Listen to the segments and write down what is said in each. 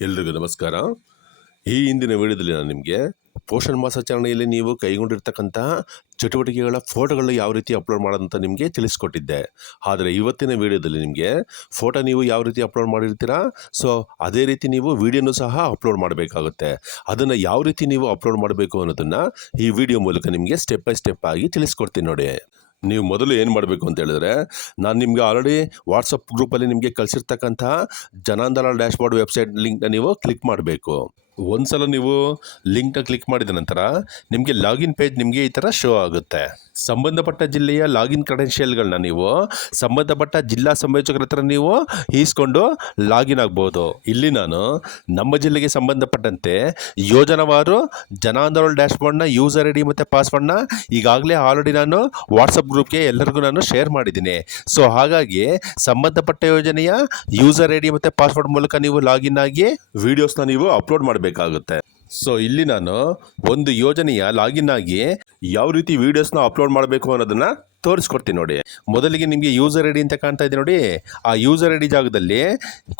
ಎಲ್ರಿಗೂ ನಮಸ್ಕಾರ. ಈ ಹಿಂದಿನ ವಿಡಿಯೋದಲ್ಲಿ ನಾನು ನಿಮಗೆ ಪೋಷಣ್ ಮಾಸಾಚರಣೆಯಲ್ಲಿ ನೀವು ಕೈಗೊಂಡಿರ್ತಕ್ಕಂತಹ ಚಟುವಟಿಕೆಗಳ ಫೋಟೋಗಳನ್ನ ಯಾವ ರೀತಿ ಅಪ್ಲೋಡ್ ಮಾಡೋದಂತ ನಿಮಗೆ ತಿಳಿಸ್ಕೊಟ್ಟಿದ್ದೆ. ಆದರೆ ಇವತ್ತಿನ ವಿಡಿಯೋದಲ್ಲಿ ನಿಮಗೆ ಫೋಟೋ ನೀವು ಯಾವ ರೀತಿ ಅಪ್ಲೋಡ್ ಮಾಡಿರ್ತೀರಾ? ಸೊ, ಅದೇ ರೀತಿ ನೀವು ವೀಡಿಯೋನು ಸಹ ಅಪ್ಲೋಡ್ ಮಾಡಬೇಕಾಗುತ್ತೆ. ಅದನ್ನು ಯಾವ ರೀತಿ ನೀವು ಅಪ್ಲೋಡ್ ಮಾಡಬೇಕು ಅನ್ನೋದನ್ನು ಈ ವಿಡಿಯೋ ಮೂಲಕ ನಿಮಗೆ ಸ್ಟೆಪ್ ಬೈ ಸ್ಟೆಪ್ ಆಗಿ ತಿಳಿಸ್ಕೊಡ್ತೀನಿ ನೋಡಿ. ನೀವು ಮೊದಲು ಏನು ಮಾಡಬೇಕು ಅಂತ ಹೇಳಿದ್ರೆ, ನಾನು ನಿಮಗೆ ಆಲ್ರೆಡಿ ವಾಟ್ಸಪ್ ಗ್ರೂಪಲ್ಲಿ ನಿಮಗೆ ಕಳಿಸಿರ್ತಕ್ಕಂತಹ ಜನಾಂದನ ಡ್ಯಾಶ್ಬೋರ್ಡ್ ವೆಬ್ಸೈಟ್ ಲಿಂಕ್ನ ನೀವು ಕ್ಲಿಕ್ ಮಾಡಬೇಕು. ಒಂದ್ಸಲ ನೀವು ಲಿಂಕ್ನ ಕ್ಲಿಕ್ ಮಾಡಿದ ನಂತರ ನಿಮಗೆ ಲಾಗಿನ್ ಪೇಜ್ ನಿಮಗೆ ಈ ಥರ ಶೋ ಆಗುತ್ತೆ. ಸಂಬಂಧಪಟ್ಟ ಜಿಲ್ಲೆಯ ಲಾಗಿನ್ ಕ್ರೆಡೆನ್ಷಿಯಲ್ಗಳನ್ನ ನೀವು ಸಂಬಂಧಪಟ್ಟ ಜಿಲ್ಲಾ ಸಂಯೋಜಕರ ಹತ್ರ ನೀವು ಈಸ್ಕೊಂಡು ಲಾಗಿನ್ ಆಗ್ಬೋದು. ಇಲ್ಲಿ ನಾನು ನಮ್ಮ ಜಿಲ್ಲೆಗೆ ಸಂಬಂಧಪಟ್ಟಂತೆ ಯೋಜನಾವಾರು ಜನಾಂದೋಲನ ಡ್ಯಾಶ್ಬೋರ್ಡ್ನ ಯೂಸರ್ ಐ ಡಿ ಮತ್ತು ಪಾಸ್ವರ್ಡ್ನ ಈಗಾಗಲೇ ಆಲ್ರೆಡಿ ನಾನು ವಾಟ್ಸಪ್ ಗ್ರೂಪ್ಗೆ ಎಲ್ಲರಿಗೂ ನಾನು ಶೇರ್ ಮಾಡಿದ್ದೀನಿ. ಸೊ ಹಾಗಾಗಿ ಸಂಬಂಧಪಟ್ಟ ಯೋಜನೆಯ ಯೂಸರ್ ಐ ಡಿ ಮತ್ತು ಪಾಸ್ವರ್ಡ್ ಮೂಲಕ ನೀವು ಲಾಗಿನ್ ಆಗಿ ವೀಡಿಯೋಸ್ನ ನೀವು ಅಪ್ಲೋಡ್ ಮಾಡಬೇಕಾಗುತ್ತೆ. ಸೊ ಇಲ್ಲಿ ನಾನು ಒಂದು ಯೋಜನೆಯ ಲಾಗಿನ್ ಆಗಿ ಯಾವ ರೀತಿ ವಿಡಿಯೋಸ್ನ ಅಪ್ಲೋಡ್ ಮಾಡಬೇಕು ಅನ್ನೋದನ್ನ ತೋರಿಸ್ಕೊಡ್ತೀನಿ ನೋಡಿ. ಮೊದಲಿಗೆ ನಿಮಗೆ ಯೂಸರ್ ಐ ಡಿ ಅಂತ ಕಾಣ್ತಾ ಇದೆ ನೋಡಿ. ಆ ಯೂಸರ್ ಐ ಡಿ ಜಾಗದಲ್ಲಿ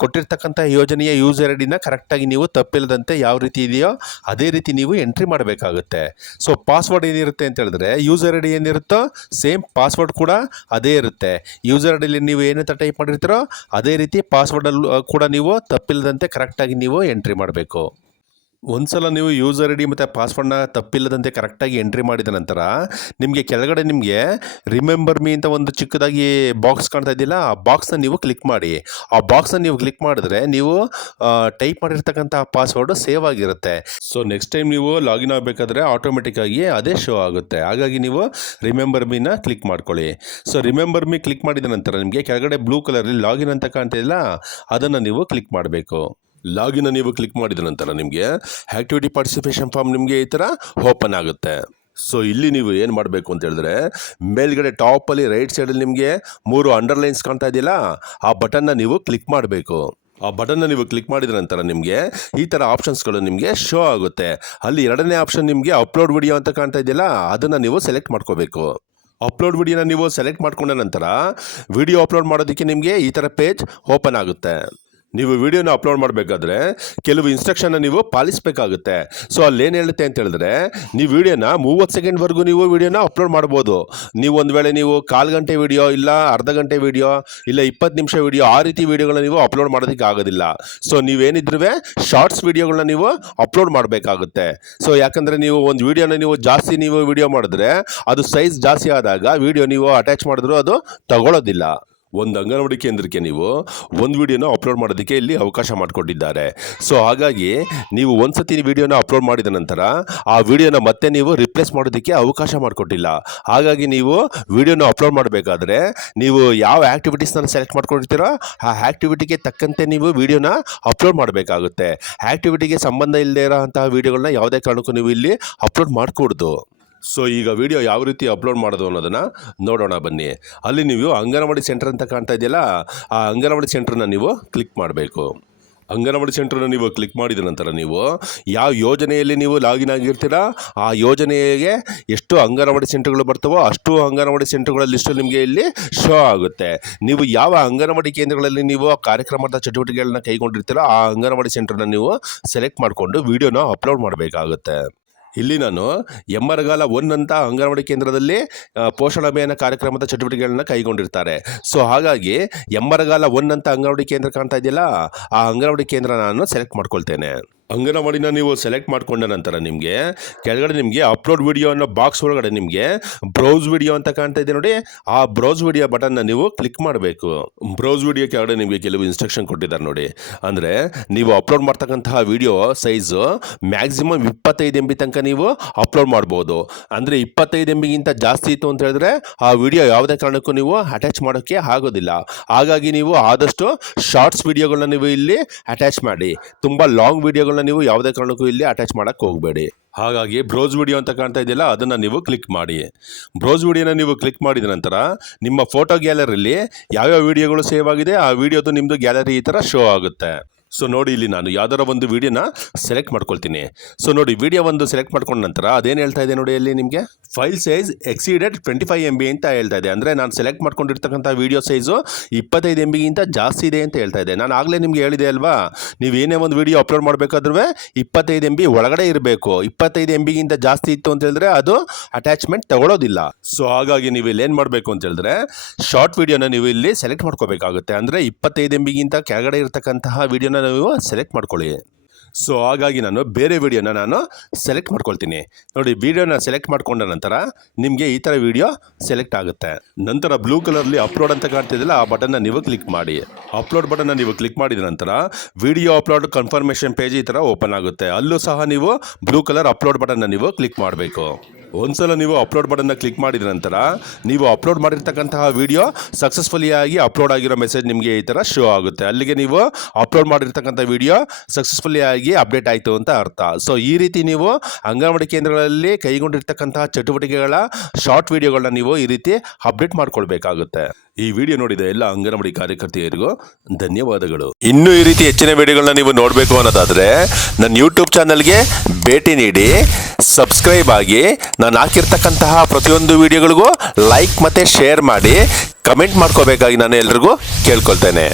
ಕೊಟ್ಟಿರ್ತಕ್ಕಂಥ ಯೋಜನೆಯ ಯೂಸರ್ ಐ ಡಿನ ಕರೆಕ್ಟಾಗಿ ನೀವು ತಪ್ಪಿಲ್ಲದಂತೆ ಯಾವ ರೀತಿ ಇದೆಯೋ ಅದೇ ರೀತಿ ನೀವು ಎಂಟ್ರಿ ಮಾಡಬೇಕಾಗುತ್ತೆ. ಸೊ ಪಾಸ್ವರ್ಡ್ ಏನಿರುತ್ತೆ ಅಂತ ಹೇಳಿದ್ರೆ ಯೂಸರ್ ಐ ಡಿ ಏನಿರುತ್ತೋ ಸೇಮ್ ಪಾಸ್ವರ್ಡ್ ಕೂಡ ಅದೇ ಇರುತ್ತೆ. ಯೂಸರ್ ಐ ಡಿಲಿ ನೀವು ಏನಂತ ಟೈಪ್ ಮಾಡಿರ್ತೀರೋ ಅದೇ ರೀತಿ ಪಾಸ್ವರ್ಡಲ್ಲೂ ಕೂಡ ನೀವು ತಪ್ಪಿಲ್ಲದಂತೆ ಕರೆಕ್ಟಾಗಿ ನೀವು ಎಂಟ್ರಿ ಮಾಡಬೇಕು. ಒಂದ್ಸಲ ನೀವು ಯೂಸರ್ ಐ ಡಿ ಮತ್ತು ಪಾಸ್ವರ್ಡ್ನ ತಪ್ಪಿಲ್ಲದಂತೆ ಕರೆಕ್ಟಾಗಿ ಎಂಟ್ರಿ ಮಾಡಿದ ನಂತರ ನಿಮಗೆ ಕೆಳಗಡೆ ನಿಮಗೆ ರಿಮೆಂಬರ್ ಮೀ ಅಂತ ಒಂದು ಚಿಕ್ಕದಾಗಿ ಬಾಕ್ಸ್ ಕಾಣ್ತಾ ಇದೆಯಲ್ಲ ಆ ಬಾಕ್ಸ್ನ ನೀವು ಕ್ಲಿಕ್ ಮಾಡಿ. ಆ ಬಾಕ್ಸ್ನ ನೀವು ಕ್ಲಿಕ್ ಮಾಡಿದ್ರೆ ನೀವು ಟೈಪ್ ಮಾಡಿರ್ತಕ್ಕಂಥ ಪಾಸ್ವರ್ಡು ಸೇವ್ ಆಗಿರುತ್ತೆ. ಸೊ ನೆಕ್ಸ್ಟ್ ಟೈಮ್ ನೀವು ಲಾಗಿನ್ ಆಗಬೇಕಾದ್ರೆ ಆಟೋಮೆಟಿಕ್ಕಾಗಿ ಅದೇ ಶೋ ಆಗುತ್ತೆ. ಹಾಗಾಗಿ ನೀವು ರಿಮೆಂಬರ್ ಮೀನ ಕ್ಲಿಕ್ ಮಾಡ್ಕೊಳ್ಳಿ. ಸೊ ರಿಮೆಂಬರ್ ಮೀ ಕ್ಲಿಕ್ ಮಾಡಿದ ನಂತರ ನಿಮಗೆ ಕೆಳಗಡೆ ಬ್ಲೂ ಕಲರಲ್ಲಿ ಲಾಗಿನ್ ಅಂತ ಕಾಣ್ತಿಲ್ಲ ಅದನ್ನು ನೀವು ಕ್ಲಿಕ್ ಮಾಡಬೇಕು. ಲಾಗಿನ್ ನೀವು ಕ್ಲಿಕ್ ಮಾಡಿದ ನಂತರ ನಿಮಗೆ ಆಕ್ಟಿವಿಟಿ ಪಾರ್ಟಿಸಿಪೇಷನ್ ಫಾರ್ಮ್ ನಿಮಗೆ ಈ ಥರ ಓಪನ್ ಆಗುತ್ತೆ. ಸೊ ಇಲ್ಲಿ ನೀವು ಏನು ಮಾಡಬೇಕು ಅಂತ ಹೇಳಿದ್ರೆ, ಮೇಲ್ಗಡೆ ಟಾಪಲ್ಲಿ ರೈಟ್ ಸೈಡಲ್ಲಿ ನಿಮಗೆ ಮೂರು ಅಂಡರ್ಲೈನ್ಸ್ ಕಾಣ್ತಾ ಇದೆಯಲ್ಲ, ಆ ಬಟನ್ನ ನೀವು ಕ್ಲಿಕ್ ಮಾಡಬೇಕು. ಆ ಬಟನ್ನ ನೀವು ಕ್ಲಿಕ್ ಮಾಡಿದ ನಂತರ ನಿಮಗೆ ಈ ಥರ ಆಪ್ಷನ್ಸ್ಗಳು ನಿಮಗೆ ಶೋ ಆಗುತ್ತೆ. ಅಲ್ಲಿ ಎರಡನೇ ಆಪ್ಷನ್ ನಿಮಗೆ ಅಪ್ಲೋಡ್ ವಿಡಿಯೋ ಅಂತ ಕಾಣ್ತಾ ಇದೆಯಲ್ಲ, ಅದನ್ನು ನೀವು ಸೆಲೆಕ್ಟ್ ಮಾಡ್ಕೋಬೇಕು. ಅಪ್ಲೋಡ್ ವಿಡಿಯೋನ ನೀವು ಸೆಲೆಕ್ಟ್ ಮಾಡ್ಕೊಂಡ ನಂತರ ವಿಡಿಯೋ ಅಪ್ಲೋಡ್ ಮಾಡೋದಕ್ಕೆ ನಿಮಗೆ ಈ ಥರ ಪೇಜ್ ಓಪನ್ ಆಗುತ್ತೆ. ನೀವು ವಿಡಿಯೋನ ಅಪ್ಲೋಡ್ ಮಾಡಬೇಕಾದ್ರೆ ಕೆಲವು ಇನ್ಸ್ಟ್ರಕ್ಷನ್ನ ನೀವು ಪಾಲಿಸಬೇಕಾಗುತ್ತೆ. ಸೊ ಅಲ್ಲಿ ಏನು ಹೇಳುತ್ತೆ ಅಂತ ಹೇಳಿದ್ರೆ, ನೀವು ವಿಡಿಯೋನ ಮೂವತ್ತು ಸೆಕೆಂಡ್ವರೆಗೂ ನೀವು ವಿಡಿಯೋನ ಅಪ್ಲೋಡ್ ಮಾಡ್ಬೋದು. ನೀವು ಒಂದು ವೇಳೆ ನೀವು ಕಾಲು ಗಂಟೆ ವಿಡಿಯೋ ಇಲ್ಲ ಅರ್ಧ ಗಂಟೆ ವಿಡಿಯೋ ಇಲ್ಲ ಇಪ್ಪತ್ತು ನಿಮಿಷ ವಿಡಿಯೋ ಆ ರೀತಿ ವಿಡಿಯೋಗಳನ್ನ ನೀವು ಅಪ್ಲೋಡ್ ಮಾಡೋದಕ್ಕೆ ಆಗೋದಿಲ್ಲ. ಸೊ ನೀವೇನಿದ್ರೂ ಶಾರ್ಟ್ಸ್ ವಿಡಿಯೋಗಳನ್ನ ನೀವು ಅಪ್ಲೋಡ್ ಮಾಡಬೇಕಾಗುತ್ತೆ. ಸೊ ಯಾಕಂದರೆ ನೀವು ಒಂದು ವಿಡಿಯೋನ ನೀವು ಜಾಸ್ತಿ ನೀವು ವಿಡಿಯೋ ಮಾಡಿದ್ರೆ ಅದು ಸೈಜ್ ಜಾಸ್ತಿ ಆದಾಗ ವಿಡಿಯೋ ನೀವು ಅಟ್ಯಾಚ್ ಮಾಡಿದ್ರು ಅದು ತಗೊಳ್ಳೋದಿಲ್ಲ. ಒಂದು ಅಂಗನವಾಡಿ ಕೇಂದ್ರಕ್ಕೆ ನೀವು ಒಂದು ವಿಡಿಯೋನ ಅಪ್ಲೋಡ್ ಮಾಡೋದಕ್ಕೆ ಇಲ್ಲಿ ಅವಕಾಶ ಮಾಡಿಕೊಟ್ಟಿದ್ದಾರೆ. ಸೊ ಹಾಗಾಗಿ ನೀವು ಒಂದ್ಸತಿ ವಿಡಿಯೋನ ಅಪ್ಲೋಡ್ ಮಾಡಿದ ನಂತರ ಆ ವಿಡಿಯೋನ ಮತ್ತೆ ನೀವು ರಿಪ್ಲೇಸ್ ಮಾಡೋದಕ್ಕೆ ಅವಕಾಶ ಮಾಡಿಕೊಟ್ಟಿಲ್ಲ. ಹಾಗಾಗಿ ನೀವು ವಿಡಿಯೋನ ಅಪ್ಲೋಡ್ ಮಾಡಬೇಕಾದ್ರೆ ನೀವು ಯಾವ ಆ್ಯಕ್ಟಿವಿಟೀಸ್ನ ಸೆಲೆಕ್ಟ್ ಮಾಡ್ಕೊಂಡಿರ್ತೀರೋ ಆ ಆ್ಯಕ್ಟಿವಿಟಿಗೆ ತಕ್ಕಂತೆ ನೀವು ವಿಡಿಯೋನ ಅಪ್ಲೋಡ್ ಮಾಡಬೇಕಾಗುತ್ತೆ. ಆ್ಯಕ್ಟಿವಿಟಿಗೆ ಸಂಬಂಧ ಇಲ್ಲದೇ ಇರೋ ಅಂತಹ ವಿಡಿಯೋಗಳನ್ನ ಯಾವುದೇ ಕಾರಣಕ್ಕೂ ನೀವು ಇಲ್ಲಿ ಅಪ್ಲೋಡ್ ಮಾಡಿಕೊಡ್ದು. ಸೊ ಈಗ ವಿಡಿಯೋ ಯಾವ ರೀತಿ ಅಪ್ಲೋಡ್ ಮಾಡೋದು ಅನ್ನೋದನ್ನು ನೋಡೋಣ ಬನ್ನಿ. ಅಲ್ಲಿ ನೀವು ಅಂಗನವಾಡಿ ಸೆಂಟರ್ ಅಂತ ಕಾಣ್ತಾ ಇದೆಯಲ್ಲ, ಆ ಅಂಗನವಾಡಿ ಸೆಂಟ್ರನ್ನ ನೀವು ಕ್ಲಿಕ್ ಮಾಡಬೇಕು. ಅಂಗನವಾಡಿ ಸೆಂಟ್ರನ್ನ ನೀವು ಕ್ಲಿಕ್ ಮಾಡಿದ ನಂತರ ನೀವು ಯಾವ ಯೋಜನೆಯಲ್ಲಿ ನೀವು ಲಾಗಿನ್ ಆಗಿರ್ತೀರಾ, ಆ ಯೋಜನೆಗೆ ಎಷ್ಟು ಅಂಗನವಾಡಿ ಸೆಂಟ್ರ್ಗಳು ಬರ್ತವೋ ಅಷ್ಟು ಅಂಗನವಾಡಿ ಸೆಂಟ್ರ್ಗಳ ಲಿಸ್ಟು ನಿಮಗೆ ಇಲ್ಲಿ ಶೋ ಆಗುತ್ತೆ. ನೀವು ಯಾವ ಅಂಗನವಾಡಿ ಕೇಂದ್ರಗಳಲ್ಲಿ ನೀವು ಕಾರ್ಯಕ್ರಮದ ಚಟುವಟಿಕೆಗಳನ್ನ ಕೈಗೊಂಡಿರ್ತೀರೋ ಆ ಅಂಗನವಾಡಿ ಸೆಂಟ್ರನ್ನ ನೀವು ಸೆಲೆಕ್ಟ್ ಮಾಡಿಕೊಂಡು ವಿಡಿಯೋನ ಅಪ್ಲೋಡ್ ಮಾಡಬೇಕಾಗುತ್ತೆ. ಇಲ್ಲಿ ನಾನು ಎಮ್ಮರಗಾಲ ಒನ್ ಅಂತ ಅಂಗನವಾಡಿ ಕೇಂದ್ರದಲ್ಲಿ ಪೋಷಣ ಅಭಿಯಾನ ಕಾರ್ಯಕ್ರಮದ ಚಟುವಟಿಕೆಗಳನ್ನ ಕೈಗೊಂಡಿರ್ತಾರೆ. ಸೊ, ಹಾಗಾಗಿ ಎಮ್ಮರಗಾಲ ಒನ್ ಅಂತ ಅಂಗನವಾಡಿ ಕೇಂದ್ರ ಕಾಣ್ತಾ ಇದೆಯಲ್ಲ, ಆ ಅಂಗನವಾಡಿ ಕೇಂದ್ರ ನಾನು ಸೆಲೆಕ್ಟ್ ಮಾಡ್ಕೊಳ್ತೇನೆ. ಅಂಗನವಾಡಿನ ನೀವು ಸೆಲೆಕ್ಟ್ ಮಾಡಿಕೊಂಡ ನಂತರ ನಿಮಗೆ ಕೆಳಗಡೆ ನಿಮಗೆ ಅಪ್ಲೋಡ್ ವಿಡಿಯೋ ಅನ್ನೋ ಬಾಕ್ಸ್ ಒಳಗಡೆ ನಿಮಗೆ ಬ್ರೌಸ್ ವಿಡಿಯೋ ಅಂತ ಕಾಣ್ತಾ ಇದೆ ನೋಡಿ, ಆ ಬ್ರೌಸ್ ವಿಡಿಯೋ ಬಟನ್ನ ನೀವು ಕ್ಲಿಕ್ ಮಾಡಬೇಕು. ಬ್ರೌಸ್ ವಿಡಿಯೋ ಕೆಳಗಡೆ ನಿಮಗೆ ಕೆಲವು ಇನ್ಸ್ಟ್ರಕ್ಷನ್ ಕೊಟ್ಟಿದ್ದಾರೆ ನೋಡಿ. ಅಂದರೆ ನೀವು ಅಪ್ಲೋಡ್ ಮಾಡ್ತಕ್ಕಂತಹ ವಿಡಿಯೋ ಸೈಜು ಮ್ಯಾಕ್ಸಿಮಮ್ ಇಪ್ಪತ್ತೈದು ಎಂಬಿ ಬಿ ತನಕ ನೀವು ಅಪ್ಲೋಡ್ ಮಾಡ್ಬೋದು. ಅಂದರೆ ಇಪ್ಪತ್ತೈದು ಎಂ ಬಿಗಿಂತ ಜಾಸ್ತಿ ಇತ್ತು ಅಂತ ಹೇಳಿದ್ರೆ ಆ ವಿಡಿಯೋ ಯಾವುದೇ ಕಾರಣಕ್ಕೂ ನೀವು ಅಟ್ಯಾಚ್ ಮಾಡೋಕ್ಕೆ ಆಗೋದಿಲ್ಲ. ಹಾಗಾಗಿ ನೀವು ಆದಷ್ಟು ಶಾರ್ಟ್ಸ್ ವಿಡಿಯೋಗಳನ್ನ ನೀವು ಇಲ್ಲಿ ಅಟ್ಯಾಚ್ ಮಾಡಿ. ತುಂಬ ಲಾಂಗ್ ವಿಡಿಯೋಗಳನ್ನ ನೀವು ಯಾವುದೇ ಕಾರಣಕ್ಕೂ ಇಲ್ಲಿ ಅಟ್ಯಾಚ್ ಮಾಡೋಕ್ಕೆ ಹೋಗಬೇಡಿ. ಹಾಗಾಗಿ ಬ್ರೋಸ್ ವಿಡಿಯೋ ಅಂತ ಕಾಣ್ತಾ ಇದೆಯಲ್ಲ, ಅದನ್ನು ನೀವು ಕ್ಲಿಕ್ ಮಾಡಿ. ಬ್ರೋಸ್ ವಿಡಿಯೋನ ನೀವು ಕ್ಲಿಕ್ ಮಾಡಿದ ನಂತರ ನಿಮ್ಮ ಫೋಟೋ ಗ್ಯಾಲರಿಲಿ ಯಾವ್ಯಾವ ವಿಡಿಯೋಗಳು ಸೇವ್ ಆಗಿದೆ, ಆ ವಿಡಿಯೋದು ನಿಮ್ಮದು ಗ್ಯಾಲರಿ ಈ ಥರ ಶೋ ಆಗುತ್ತೆ. ಸೊ ನೋಡಿ ಇಲ್ಲಿ ನಾನು ಯಾವ್ದಾರ ಒಂದು ವಿಡಿಯೋನ ಸೆಲೆಕ್ಟ್ ಮಾಡ್ಕೊಳ್ತೀನಿ. ಸೊ ನೋಡಿ ವಿಡಿಯೋ ಒಂದು ಸೆಲೆಕ್ಟ್ ಮಾಡ್ಕೊಂಡ ನಂತರ ಅದೇನು ಹೇಳ್ತಾ ಇದೆ ನೋಡಿ ಅಲ್ಲಿ ನಿಮಗೆ? File size exceeded twenty five M B ಅಂತ ಹೇಳ್ತಾ ಇದೆ. ಅಂದರೆ ನಾನು ಸೆಲೆಕ್ಟ್ ಮಾಡ್ಕೊಂಡಿರ್ತಕ್ಕಂಥ ವಿಡಿಯೋ ಸೈಜು ಇಪ್ಪತ್ತೈದು ಎಂ ಬಿಗಿಂತ ಜಾಸ್ತಿ ಇದೆ ಅಂತ ಹೇಳ್ತಾ ಇದೆ. ನಾನು ಆಗಲೇ ನಿಮಗೆ ಹೇಳಿದೆ ಅಲ್ವಾ? ನೀವು ಏನೇ ಒಂದು ವಿಡಿಯೋ ಅಪ್ಲೋಡ್ ಮಾಡಬೇಕಾದ್ರೂ ಇಪ್ಪತ್ತೈದು ಎಂ ಬಿ ಒಳಗಡೆ ಇರಬೇಕು. ಇಪ್ಪತ್ತೈದು ಎಂ ಬಿಗಿಂತ ಜಾಸ್ತಿ ಇತ್ತು ಅಂತ ಹೇಳಿದ್ರೆ ಅದು ಅಟ್ಯಾಚ್ಮೆಂಟ್ ತಗೊಳ್ಳೋದಿಲ್ಲ ಸೊ ಹಾಗಾಗಿ ನೀವು ಇಲ್ಲಿ ಏನು ಮಾಡಬೇಕು ಅಂತ ಹೇಳಿದ್ರೆ ಶಾರ್ಟ್ ವಿಡಿಯೋನ ನೀವು ಇಲ್ಲಿ ಸೆಲೆಕ್ಟ್ ಮಾಡ್ಕೋಬೇಕಾಗುತ್ತೆ. ಅಂದರೆ ಇಪ್ಪತ್ತೈದು ಎಂ ಬಿಗಿಂತ ಕೆಳಗಡೆ ಇರತಕ್ಕಂತಹ ವಿಡಿಯೋನ ನೀವು ಸೆಲೆಕ್ಟ್ ಮಾಡ್ಕೊಳ್ಳಿ. ಸೊ ಹಾಗಾಗಿ ನಾನು ಬೇರೆ ವಿಡಿಯೋನ ನಾನು ಸೆಲೆಕ್ಟ್ ಮಾಡ್ಕೊಳ್ತೀನಿ. ನೋಡಿ ವಿಡಿಯೋನ ಸೆಲೆಕ್ಟ್ ಮಾಡಿಕೊಂಡ ನಂತರ ನಿಮಗೆ ಈ ಥರ ವಿಡಿಯೋ ಸೆಲೆಕ್ಟ್ ಆಗುತ್ತೆ. ನಂತರ ಬ್ಲೂ ಕಲರ್ಲಿ ಅಪ್ಲೋಡ್ ಅಂತ ಕಾಣ್ತಿದ್ದಿಲ್ಲ ಆ ಬಟನ್ನ ನೀವು ಕ್ಲಿಕ್ ಮಾಡಿ. ಅಪ್ಲೋಡ್ ಬಟನ್ನ ನೀವು ಕ್ಲಿಕ್ ಮಾಡಿದ ನಂತರ ವಿಡಿಯೋ ಅಪ್ಲೋಡ್ ಕನ್ಫರ್ಮೇಷನ್ ಪೇಜ್ ಈ ಥರ ಓಪನ್ ಆಗುತ್ತೆ. ಅಲ್ಲೂ ಸಹ ನೀವು ಬ್ಲೂ ಕಲರ್ ಅಪ್ಲೋಡ್ ಬಟನ್ನ ನೀವು ಕ್ಲಿಕ್ ಮಾಡಬೇಕು. ಒಂದ್ಸಲ ನೀವು ಅಪ್ಲೋಡ್ ಬಟನ್ನ ಕ್ಲಿಕ್ ಮಾಡಿದ ನಂತರ ನೀವು ಅಪ್ಲೋಡ್ ಮಾಡಿರ್ತಕ್ಕಂತಹ ವಿಡಿಯೋ ಸಕ್ಸಸ್ಫುಲಿ ಆಗಿ ಅಪ್ಲೋಡ್ ಆಗಿರೋ ಮೆಸೇಜ್ ನಿಮಗೆ ಈ ಥರ ಶೋ ಆಗುತ್ತೆ. ಅಲ್ಲಿಗೆ ನೀವು ಅಪ್ಲೋಡ್ ಮಾಡಿರ್ತಕ್ಕಂಥ ವಿಡಿಯೋ ಸಕ್ಸಸ್ಫುಲಿ ಆಗಿ ಅಪ್ಡೇಟ್ ಆಯಿತು ಅಂತ ಅರ್ಥ. ಸೊ ಈ ರೀತಿ ನೀವು ಅಂಗನವಾಡಿ ಕೇಂದ್ರಗಳಲ್ಲಿ ಕೈಗೊಂಡಿರ್ತಕ್ಕಂತಹ ಚಟುವಟಿಕೆಗಳ ಶಾರ್ಟ್ ವಿಡಿಯೋಗಳನ್ನ ನೀವು ಈ ರೀತಿ ಅಪ್ಡೇಟ್ ಮಾಡ್ಕೊಳ್ಬೇಕಾಗುತ್ತೆ. ಈ ವಿಡಿಯೋ ನೋಡಿದ ಎಲ್ಲ ಅಂಗನವಾಡಿ ಕಾರ್ಯಕರ್ತೆಯರಿಗೂ ಧನ್ಯವಾದಗಳು. ಇನ್ನೂ ಈ ರೀತಿ ಹೆಚ್ಚಿನ ವಿಡಿಯೋಗಳನ್ನ ನೀವು ನೋಡಬೇಕು ಅನ್ನೋದಾದರೆ ನನ್ನ ಯೂಟ್ಯೂಬ್ ಚಾನಲ್ಗೆ ಭೇಟಿ ನೀಡಿ, ಸಬ್ಸ್ಕ್ರೈಬ್ ಆಗಿ, ನಾನು ಹಾಕಿರ್ತಕ್ಕಂತಹ ಪ್ರತಿಯೊಂದು ವಿಡಿಯೋಗಳಿಗೂ ಲೈಕ್ ಮತ್ತು ಶೇರ್ ಮಾಡಿ, ಕಮೆಂಟ್ ಮಾಡ್ಕೋಬೇಕಾಗಿ ನಾನು ಎಲ್ರಿಗೂ ಕೇಳ್ಕೊಳ್ತೇನೆ.